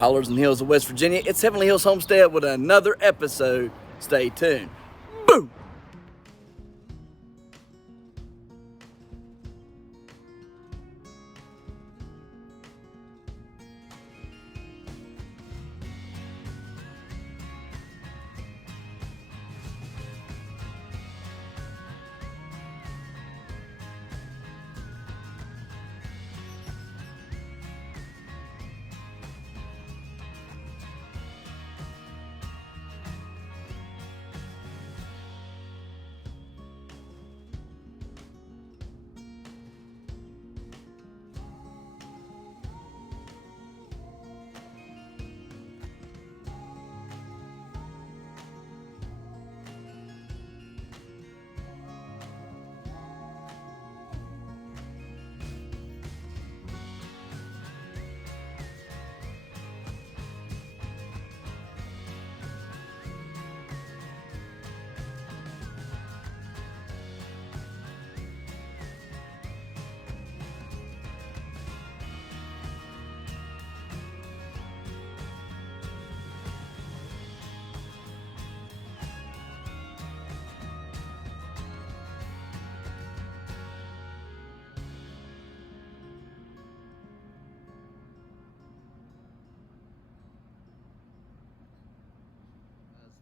Hollers and Hills of West Virginia. It's Heavenly Hills Homestead with another episode. Stay tuned. Boom!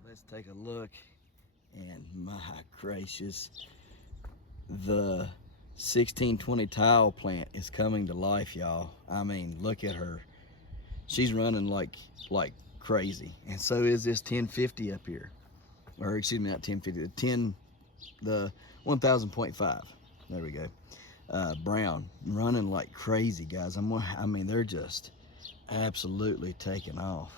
Let's take a look, and my gracious, the 1620 tile plant is coming to life, y'all. I mean, look at her. She's running like crazy, and so is this 1050 up here, or excuse me, not 1050, the 1000.5. There we go. Brown running like crazy, guys. I mean, they're just absolutely taking off.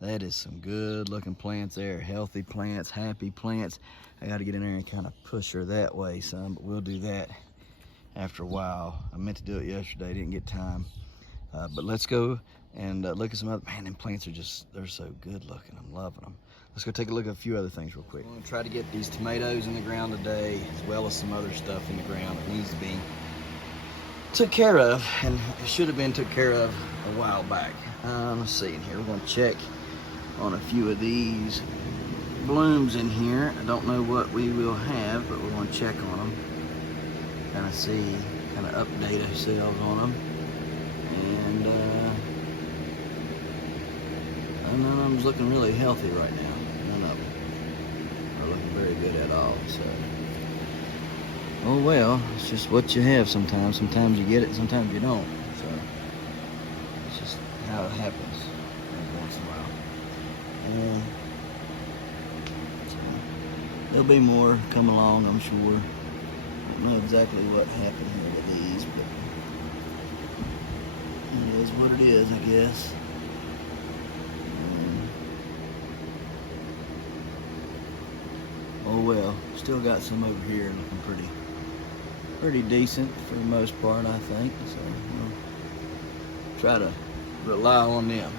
That is some good looking plants there. Healthy plants, happy plants. I got to get in there and kind of push her that way some, but we'll do that after a while. I meant to do it yesterday, didn't get time. But let's go and look at some other, man, them plants are just, they're so good looking. I'm loving them. Let's go take a look at a few other things real quick. I'm gonna try to get these tomatoes in the ground today, as well as some other stuff in the ground that needs to be took care of, and it should have been took care of a while back. Let's see in here, we're gonna check on a few of these blooms in here. I don't know what we will have, but we're going to check on them, kind of see, kind of update ourselves on them. And none of them's looking really healthy right now. None of them are looking very good at all. So, oh well, it's just what you have sometimes. Sometimes you get it, sometimes you don't. So it's just how it happens every once in a while. So there'll be more come along, I'm sure. I don't know exactly what happened here with these, but it is what it is, I guess. Oh well, still got some over here looking pretty decent for the most part, I think. So we'll try to rely on them.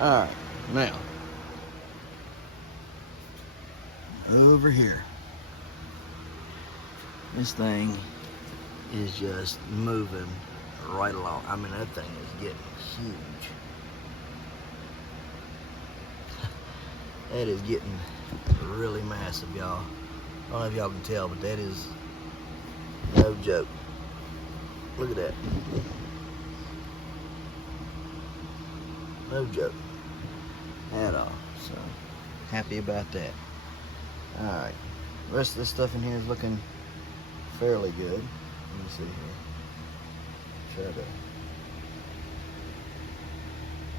All right. Now, over here, this thing is just moving right along. I mean, that thing is getting huge. That is getting really massive, y'all. I don't know if y'all can tell, but that is no joke. Look at that. No joke at all. So happy about that. All right, the rest of this stuff in here is looking fairly good. Let me see here.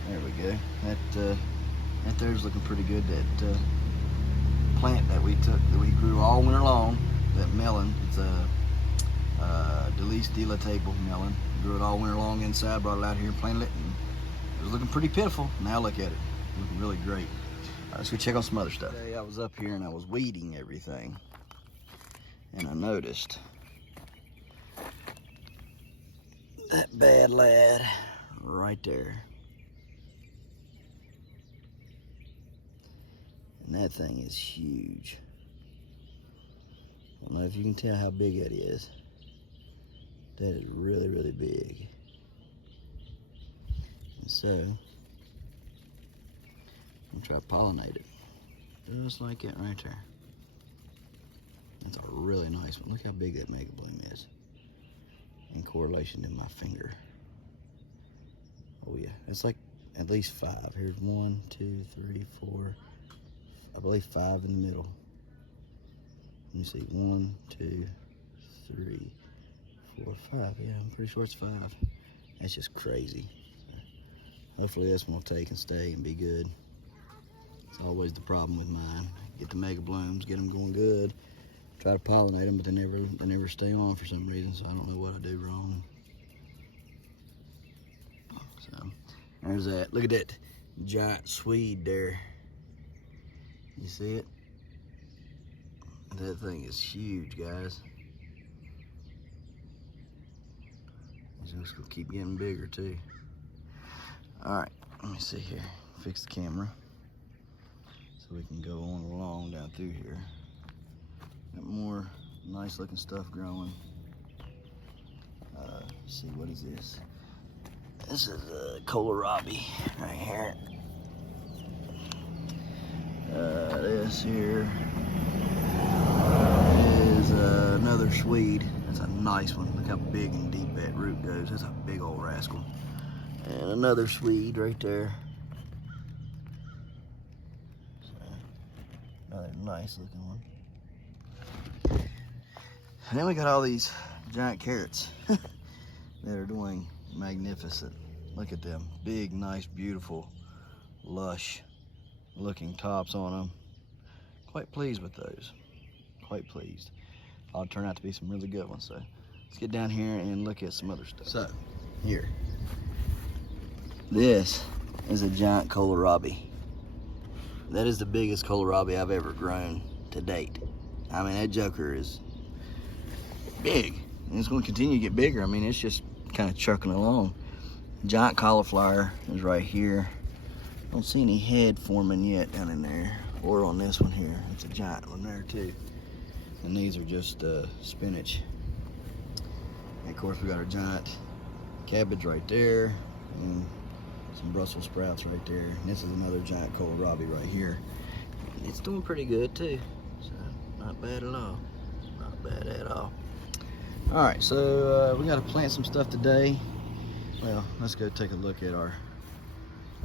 There we go. That there's looking pretty good. That plant that we grew all winter long, that melon, it's a Delice dilatable melon. Grew it all winter long inside, brought it out here and planted it, and it was looking pretty pitiful. Now look at it. Looking really great. All right, let's go check on some other stuff. Today I was up here and I was weeding everything, and I noticed that bad lad right there. And that thing is huge. I don't know if you can tell how big that is. That is really, really big. So, I'm gonna try to pollinate it. Just like it right there. That's a really nice one. Look how big that mega bloom is in correlation to my finger. Oh yeah, it's like at least 5. Here's 1, 2, 3, 4, I believe 5 in the middle. Let me see, 1, 2, 3, 4, 5. Yeah, I'm pretty sure it's 5. That's just crazy. Hopefully this one will take and stay and be good. It's always the problem with mine. Get the mega blooms, get them going good. Try to pollinate them, but they never stay on for some reason, so I don't know what I do wrong. So there's that. Look at that giant Swede there. You see it? That thing is huge, guys. It's just gonna keep getting bigger too. All right, let me see here. Fix the camera so we can go on along down through here. Got more nice looking stuff growing. Let's see, what is this? This is kohlrabi right here. This here is another Swede. That's a nice one. Look how big and deep that root goes. That's a big old rascal. And another Swede right there. So, another nice looking one. And then we got all these giant carrots that are doing magnificent. Look at them. Big, nice, beautiful, lush looking tops on them. Quite pleased with those. Quite pleased. I'll turn out to be some really good ones. So let's get down here and look at some other stuff. So here, this is a giant kohlrabi. That is the biggest kohlrabi I've ever grown to date. I mean, that joker is big, and it's going to continue to get bigger. I mean, it's just kind of chucking along. Giant cauliflower is right here. Don't see any head forming yet down in there, or on this one here. It's a giant one there too. And these are just spinach. And of course, we got our giant cabbage right there, and some Brussels sprouts right there. And this is another giant kohlrabi right here. It's doing pretty good too, so not bad at all. Not bad at all. All right, so we got to plant some stuff today. Well, let's go take a look at our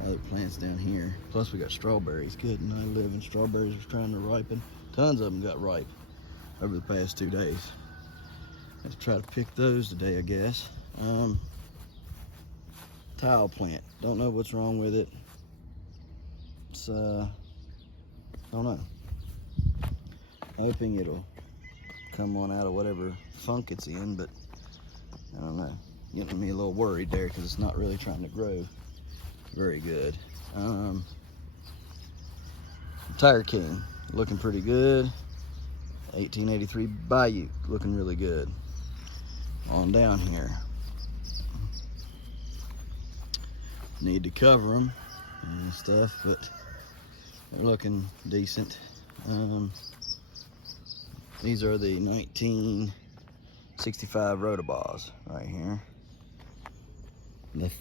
other plants down here. Plus we got strawberries. Good night living. Strawberries are trying to ripen. Tons of them got ripe over the past 2 days. Let's try to pick those today, I guess. Tile plant. Don't know what's wrong with it. It's don't know. Hoping it'll come on out of whatever funk it's in, but I don't know. Getting me a little worried there because it's not really trying to grow very good. Tiger King looking pretty good. 1883 Bayou looking really good. On down here, need to cover them and stuff, but they're looking decent. These are the 1965 Rotobaws right here. The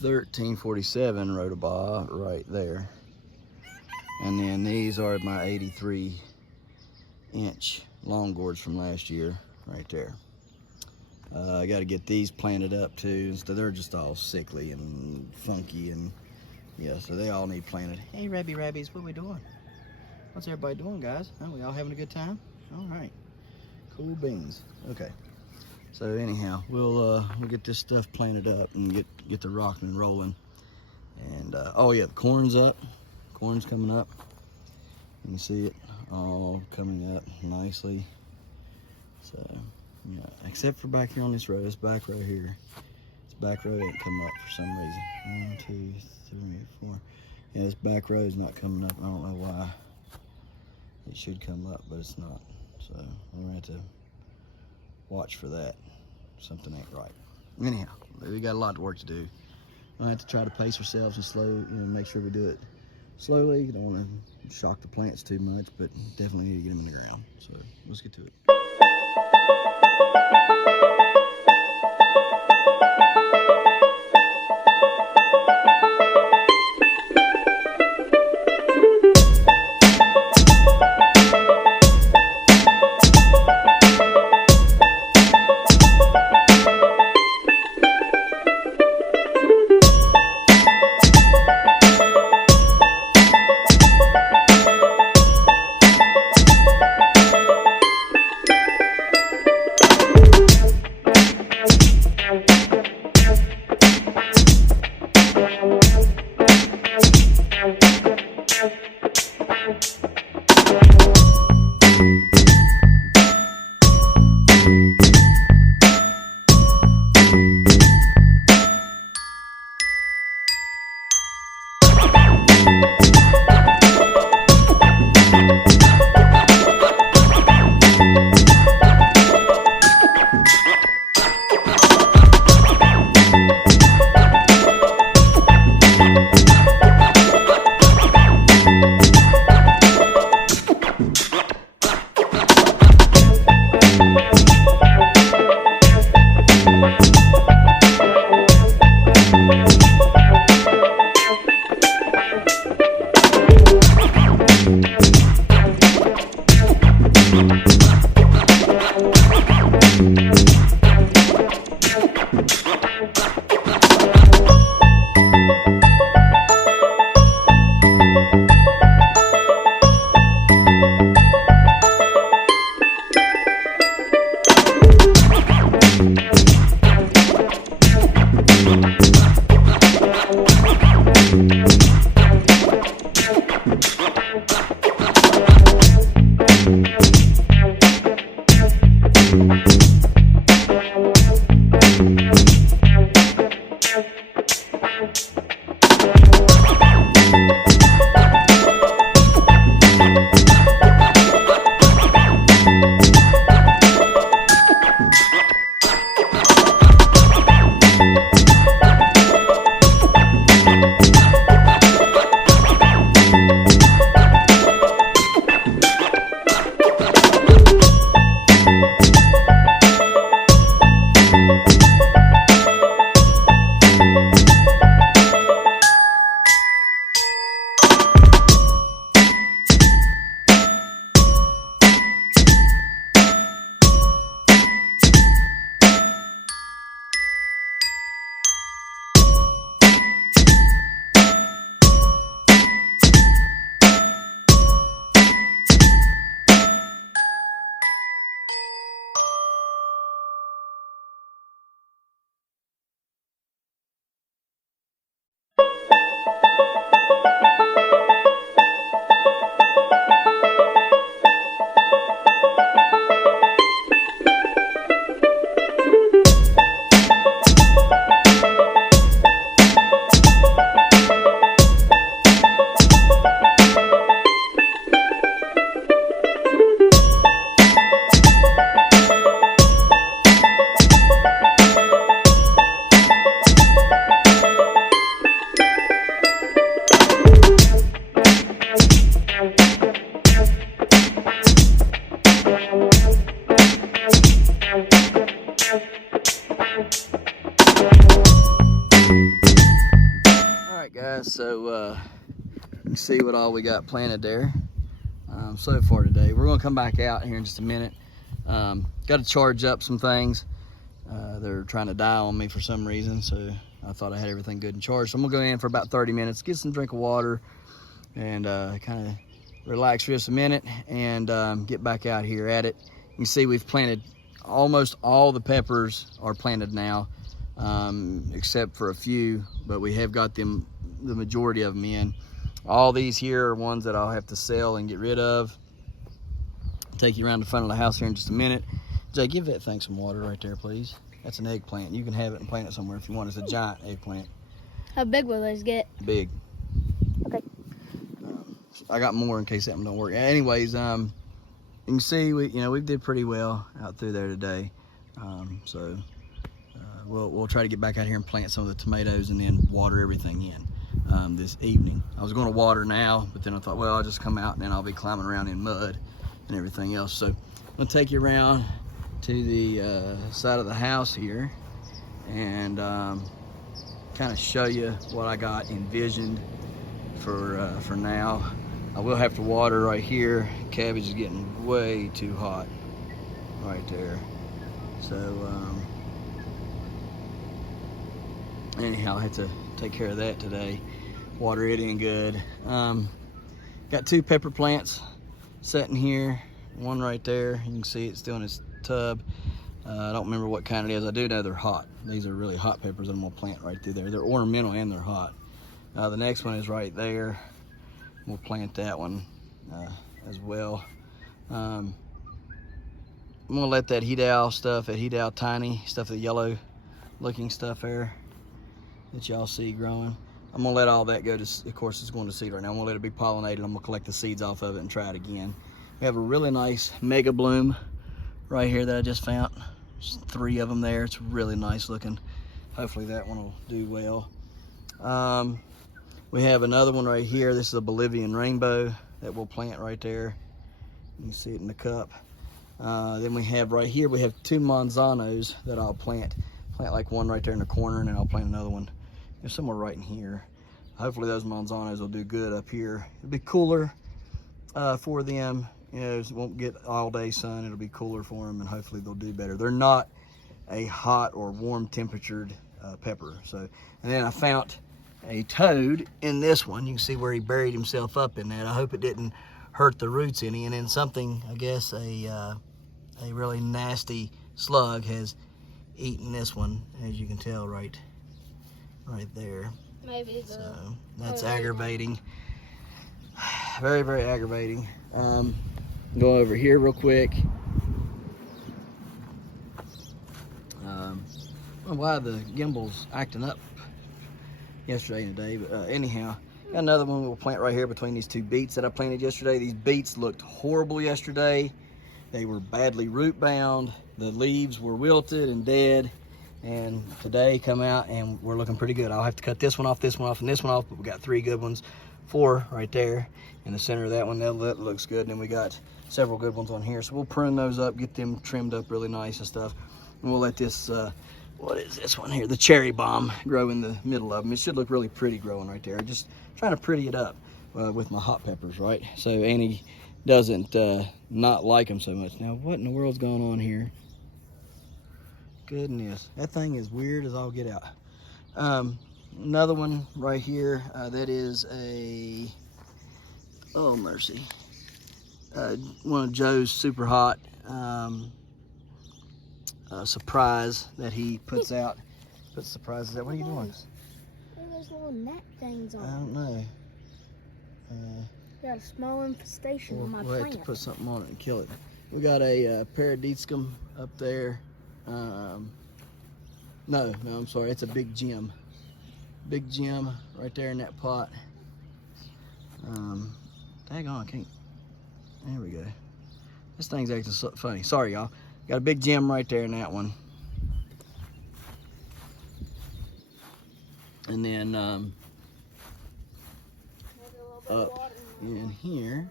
1347 Rotobaw right there. And then these are my 83-inch long gourds from last year right there. I got to get these planted up too. So they're just all sickly and funky, and yeah, so they all need planted. Hey, Rabbies, what are we doing? What's everybody doing, guys? Are we all having a good time? All right, cool beans. Okay, so anyhow, we'll get this stuff planted up and get the rocking and rolling. And oh yeah, the corn's up. Corn's coming up. You can see it all coming up nicely. So yeah, except for back here on this row, this back row here. This back row ain't come up for some reason. 1, 2, 3, 4. Yeah, this back row is not coming up. I don't know why. It should come up, but it's not. So we're gonna have to watch for that. Something ain't right. Anyhow, we got a lot of work to do. I have to try to pace ourselves and make sure we do it slowly. You don't want to shock the plants too much, but definitely need to get them in the ground. So let's get to it. Guys, so you can see what all we got planted there so far today. We're gonna come back out here in just a minute. Got to charge up some things. They're trying to die on me for some reason, so I thought I had everything good and charged. So I'm gonna go in for about 30 minutes, get some drink of water, and kind of relax for just a minute, and get back out here at it. You can see we've planted almost all the peppers are planted now, except for a few, but we have got the majority of them in. All these here are ones that I'll have to sell and get rid of. I'll take you around the front of the house here in just a minute. Jay, give that thing some water right there, please. That's an eggplant. You can have it and plant it somewhere if you want. It's a giant eggplant. How big will those get? Big. Okay. I got more in case that one don't work. Anyways, you can see we did pretty well out through there today. We'll try to get back out here and plant some of the tomatoes and then water everything in this evening. I was going to water now, but then I thought, well, I'll just come out and then I'll be climbing around in mud and everything else. So I'm gonna take you around to the side of the house here and kind of show you what I got envisioned for now. I will have to water right here. Cabbage is getting way too hot right there. So anyhow, I had to take care of that today. Water it in good. Got 2 pepper plants sitting here. One right there. You can see it's still in its tub. I don't remember what kind it is. I do know they're hot. These are really hot peppers that I'm gonna plant right through there. They're ornamental and they're hot. The next one is right there. We'll plant that one as well. I'm gonna let that heat owl stuff, that heat owl tiny stuff, the yellow looking stuff there that y'all see growing. I'm gonna let all that go to, of course it's going to seed right now. I'm gonna let it be pollinated. I'm gonna collect the seeds off of it and try it again. We have a really nice mega bloom right here that I just found. There's 3 of them there. It's really nice looking. Hopefully that one will do well. We have another one right here. This is a Bolivian rainbow that we'll plant right there. You can see it in the cup. Then we have right here, we have 2 manzanos that I'll plant. Plant like one right there in the corner, and then I'll plant another one They're somewhere right in here. Hopefully those manzanos will do good up here. It'll be cooler for them. You know, it won't get all day sun. It'll be cooler for them, and hopefully they'll do better. They're not a hot or warm temperatured pepper. So, and then I found a toad in this one. You can see where he buried himself up in that. I hope it didn't hurt the roots any. And then something, I guess a really nasty slug has eaten this one, as you can tell right there. Maybe the. So that's aggravating. Very, very aggravating. Go over here real quick. I don't know why the gimbal's acting up yesterday and today, but anyhow, got another one we'll plant right here between these two beets that I planted yesterday. These beets looked horrible yesterday. They were badly root bound. The leaves were wilted and dead. And today come out and we're looking pretty good. I'll have to cut this one off, and this one off, but we got 3 good ones. 4 right there in the center of that one. That looks good. And then we got several good ones on here. So we'll prune those up, get them trimmed up really nice and stuff. And we'll let this, what is this one here? The cherry bomb grow in the middle of them. It should look really pretty growing right there. Just trying to pretty it up with my hot peppers, right? So Annie doesn't not like them so much. Now, what in the world's going on here? Goodness, that thing is weird as all get out. Another one right here, that is a, oh mercy, one of Joe's super hot surprise that he puts out. Puts surprises out. What are you doing? What are those little net things on? I don't know. Got a small infestation on my We'll have plant. to put something on it and kill it. We got a paradiscum up there. No, I'm sorry. It's a big gem. Big gem right there in that pot. Daggone, I can't. There we go. This thing's acting so funny. Sorry, y'all. Got a big gem right there in that one. And then up in here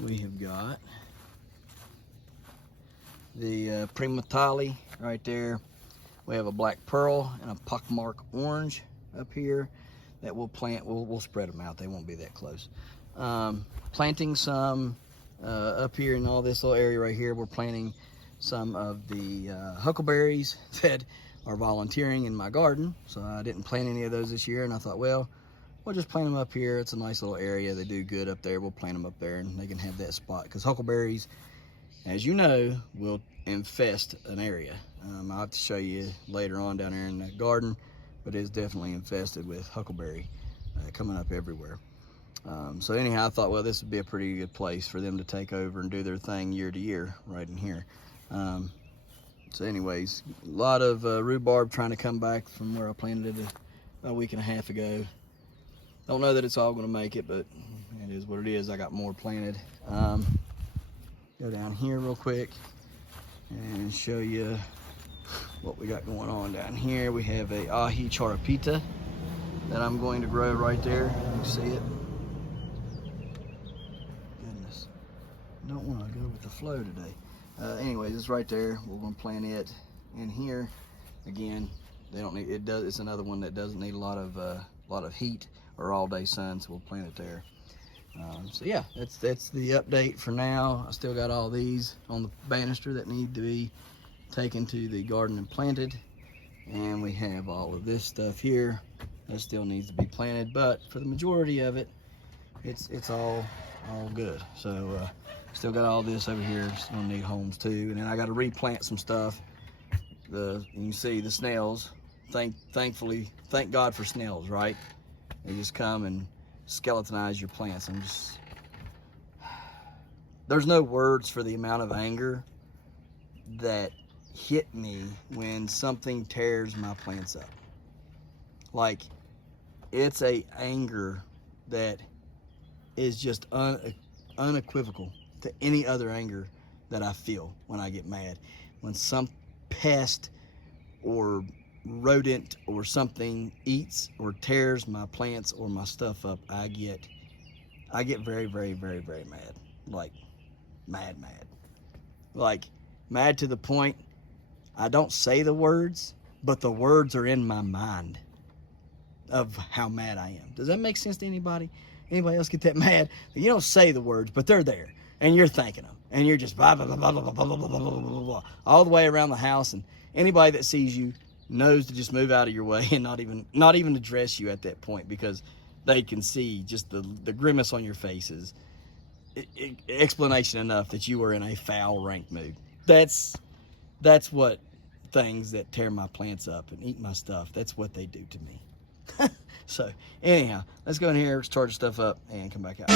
we have got the Primatali right there. We have a black pearl and a pockmark orange up here that we'll plant. We'll spread them out. They won't be that close. Planting some up here in all this little area right here. We're planting some of the huckleberries that are volunteering in my garden. So I didn't plant any of those this year, and I thought, well, we'll just plant them up here. It's a nice little area. They do good up there. We'll plant them up there, and they can have that spot, because huckleberries, as you know, will infest an area. I'll have to show you later on down there in the garden, but it's definitely infested with huckleberry coming up everywhere. So anyhow, I thought, well, this would be a pretty good place for them to take over and do their thing year to year right in here. So anyways, a lot of rhubarb trying to come back from where I planted it a week and a half ago. Don't know that it's all going to make it, but it is what it is. I got more planted. Go down here real quick and show you what we got going on down here. We have a ahi charapita that I'm going to grow right there. You can see it. Goodness, don't want to go with the flow today. Anyways, it's right there. We're going to plant it in here. Again, they don't need it. It's another one that doesn't need a lot of heat or all day sun, so we'll plant it there. So yeah, that's the update for now. I still got all these on the banister that need to be taken to the garden and planted, and we have all of this stuff here that still needs to be planted, but for the majority of it, it's all good. So still got all this over here. Still need homes too, and then I got to replant some stuff. You can see the snails. Thank God for snails, right? They just come and skeletonize your plants. There's no words for the amount of anger that hit me when something tears my plants up. Like, it's a anger that is just unequivocal to any other anger that I feel when I get mad. When some pest or rodent or something eats or tears my plants or my stuff up, I get very, very, very, very mad. Like mad. Like mad to the point I don't say the words, but the words are in my mind. of how mad I am. Does that make sense to anybody? Anybody else get that mad? You don't say the words, but they're there, and you're thinking them, and you're just blah, blah, blah, blah, blah, blah, blah, blah, blah, blah, blah, all the way around the house, and anybody that sees you knows to just move out of your way and not even address you at that point, because they can see just the grimace on your faces. Explanation enough that you are in a foul rank mood. That's what things that tear my plants up and eat my stuff, that's what they do to me. So anyhow, let's go in here, charge the stuff up, and come back out.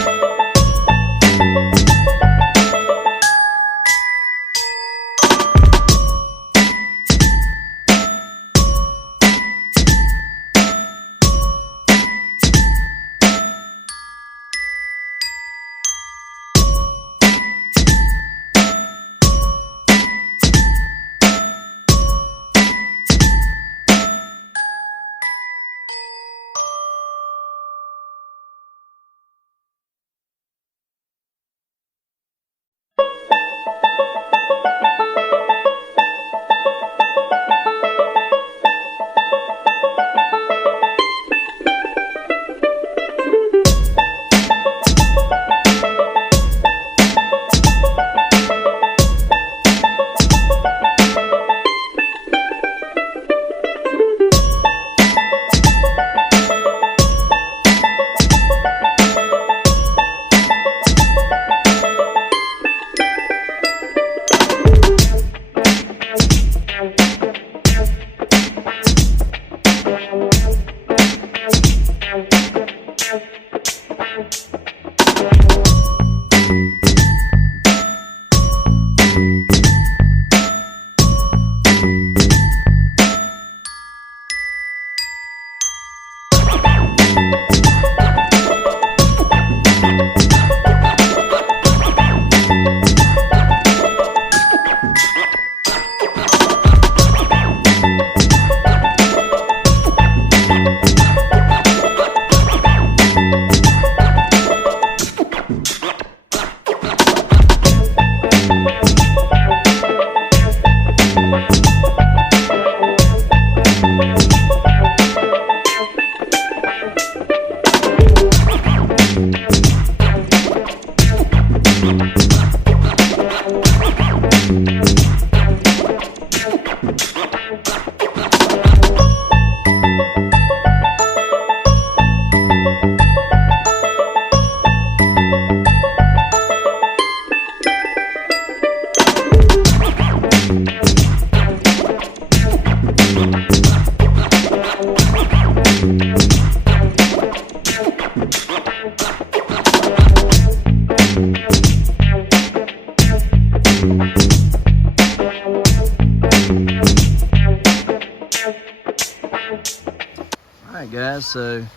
Alright guys, so doing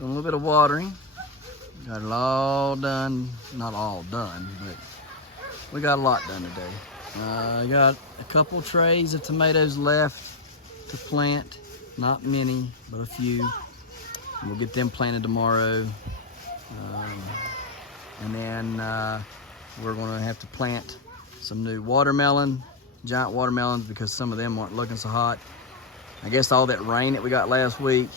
a little bit of watering. Got it all done. Not all done, but we got a lot done today. I got a couple trays of tomatoes left to plant. Not many, but a few. We'll get them planted tomorrow. And then we're going to have to plant some new watermelon, giant watermelons, because some of them aren't looking so hot. I guess all that rain that we got last week,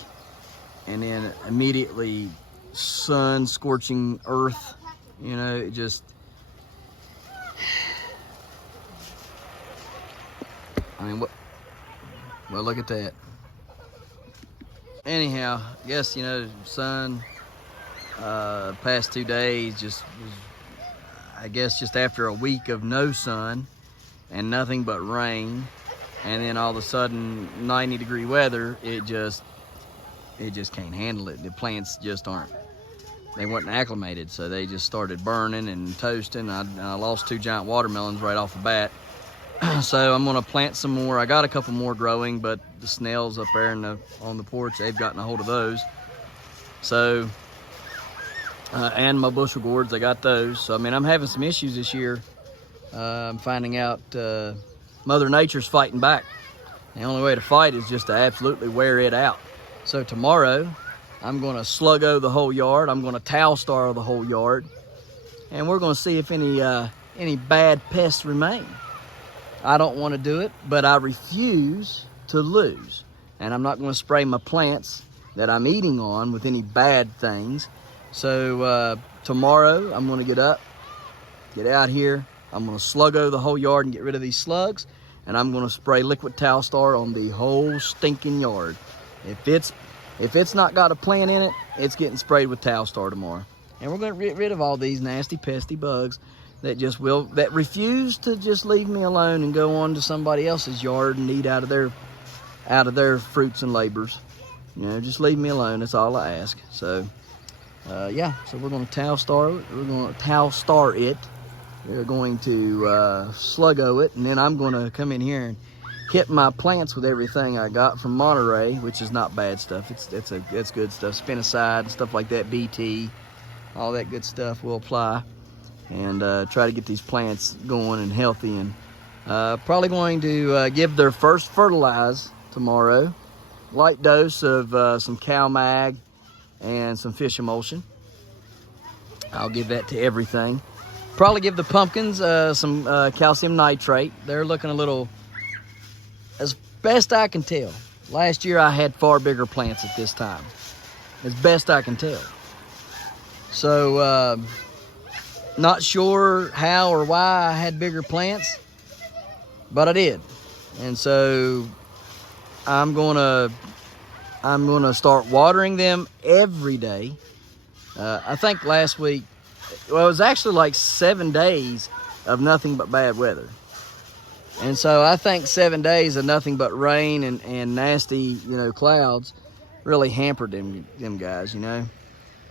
and then immediately sun scorching earth, you know, it just, I mean, well, look at that. Anyhow, I guess, you know, sun, past 2 days just was, I guess, just after a week of no sun and nothing but rain, and then all of a sudden 90-degree weather, it just can't handle it. The plants just they weren't acclimated, so they just started burning and toasting. I lost 2 giant watermelons right off the bat. So I'm gonna plant some more. I got a couple more growing, but the snails up there on the porch, they've gotten a hold of those. So, and my bushel gourds, I got those. So I mean, I'm having some issues this year. I'm finding out Mother Nature's fighting back. The only way to fight is just to absolutely wear it out. So tomorrow, I'm gonna sluggo the whole yard. I'm gonna towel star the whole yard, and we're gonna see if any bad pests remain. I don't want to do it, but I refuse to lose. And I'm not going to spray my plants that I'm eating on with any bad things. So tomorrow I'm gonna get up, get out here. I'm gonna sluggo the whole yard and get rid of these slugs. And I'm gonna spray liquid Talstar on the whole stinking yard. If it's not got a plant in it, it's getting sprayed with Talstar tomorrow. And we're gonna get rid of all these nasty, pesty bugs that refuse to just leave me alone and go on to somebody else's yard and eat out of their fruits and labors. You know, just leave me alone. That's all I ask. So, yeah. So we're gonna Talstar it. We're gonna Talstar it. We're going to sluggo it, and then I'm gonna come in here and hit my plants with everything I got from Monterey, which is not bad stuff. It's good stuff. Spinoside and stuff like that. BT, all that good stuff will apply. And try to get these plants going and healthy, and probably going to give their first fertilize tomorrow. Light dose of some cow mag and some fish emulsion. I'll give that to everything. Probably give the pumpkins some calcium nitrate. They're looking a little, as best I can tell. Last year I had far bigger plants at this time, as best I can tell. So not sure how or why I had bigger plants, but I did. And so I'm gonna start watering them every day. I think last week, well, it was actually like 7 days of nothing but bad weather. And so I think 7 days of nothing but rain and nasty, clouds really hampered them guys,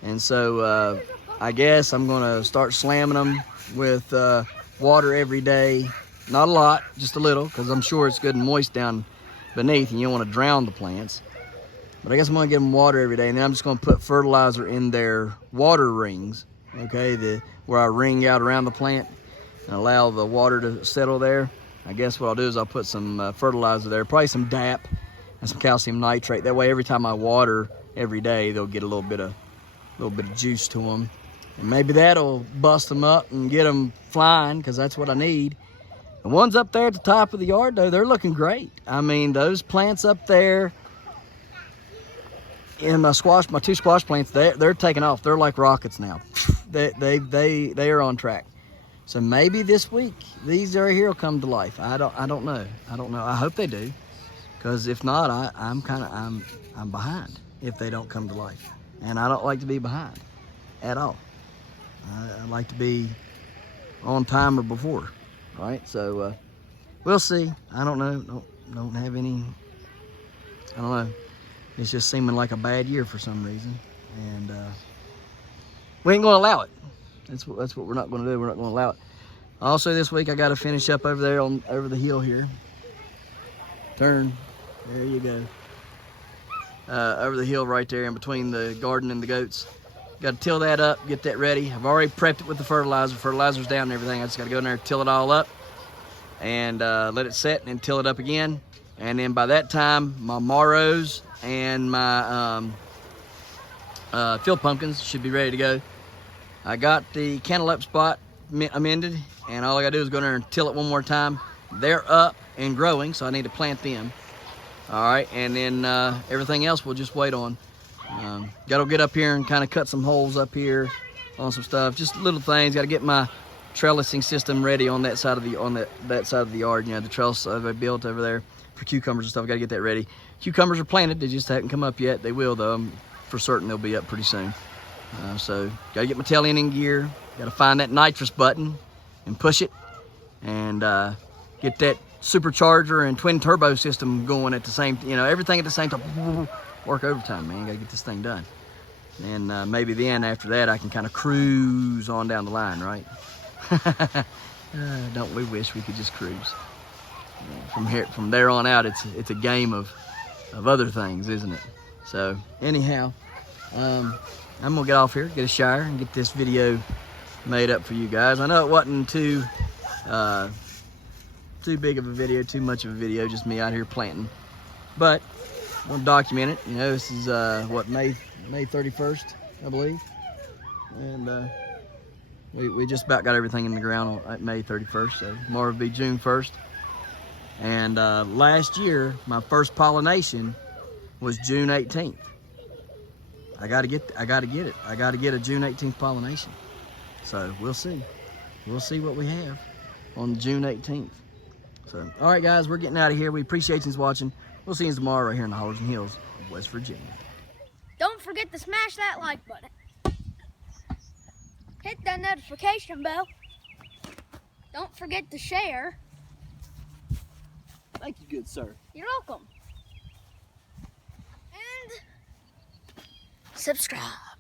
And so I guess I'm gonna start slamming them with water every day. Not a lot, just a little, because I'm sure it's good and moist down beneath and you don't want to drown the plants. But I guess I'm gonna give them water every day, and then I'm just gonna put fertilizer in their water rings, okay, where I ring out around the plant and allow the water to settle there. I guess what I'll do is I'll put some fertilizer there, probably some DAP and some calcium nitrate. That way every time I water every day, they'll get a little bit of juice to them. And maybe that'll bust them up and get them flying, because that's what I need. The ones up there at the top of the yard, though, they're looking great. I mean, those plants up there in my two squash plants, they're taking off. They're like rockets now. They are on track. So maybe this week these right here will come to life. I don't know. I hope they do, because if not, I'm behind if they don't come to life, and I don't like to be behind at all. I like to be on time or before, right? So we'll see. I don't know. Don't have any. I don't know. It's just seeming like a bad year for some reason, and we ain't gonna allow it. That's what we're not gonna do. We're not gonna allow it. Also, this week I got to finish up over there over the hill here. Turn. There you go. Over the hill right there in between the garden and the goats. Got to till that up, get that ready. I've already prepped it with the fertilizer. Fertilizer's down and everything. I just got to go in there and till it all up and let it set and then till it up again. And then by that time, my marrows and my field pumpkins should be ready to go. I got the cantaloupe spot amended, and all I got to do is go in there and till it one more time. They're up and growing, so I need to plant them. All right, and then everything else we'll just wait on. Got to get up here and kind of cut some holes up here on some stuff, just little things. Got to get my trellising system ready on that side of the that side of the yard. The trellis I built over there for cucumbers and stuff. Got to get that ready. Cucumbers are planted; they just haven't come up yet. They will though. I'm for certain they'll be up pretty soon. So got to get my tail end in gear. Got to find that nitrous button and push it, and get that supercharger and twin turbo system going at the same. Everything at the same time. Work overtime, man. Gotta get this thing done. And maybe then after that I can kind of cruise on down the line, right? Don't we wish we could just cruise? From there on out, it's a game of other things, isn't it? So anyhow, I'm gonna get off here, get a shower, and get this video made up for you guys. I know it wasn't too big of a video, too much of a video, just me out here planting, but I'm gonna document it. This is what, May 31st, I believe, and we just about got everything in the ground on May 31st. So tomorrow will be June 1st. And last year my first pollination was June 18th. I gotta get it. I gotta get a June 18th pollination. So we'll see. We'll see what we have on June 18th. So, all right, guys, we're getting out of here. We appreciate you watching. We'll see you tomorrow right here in the Halterton Hills of West Virginia. Don't forget to smash that like button. Hit that notification bell. Don't forget to share. Thank you, good sir. You're welcome. And subscribe.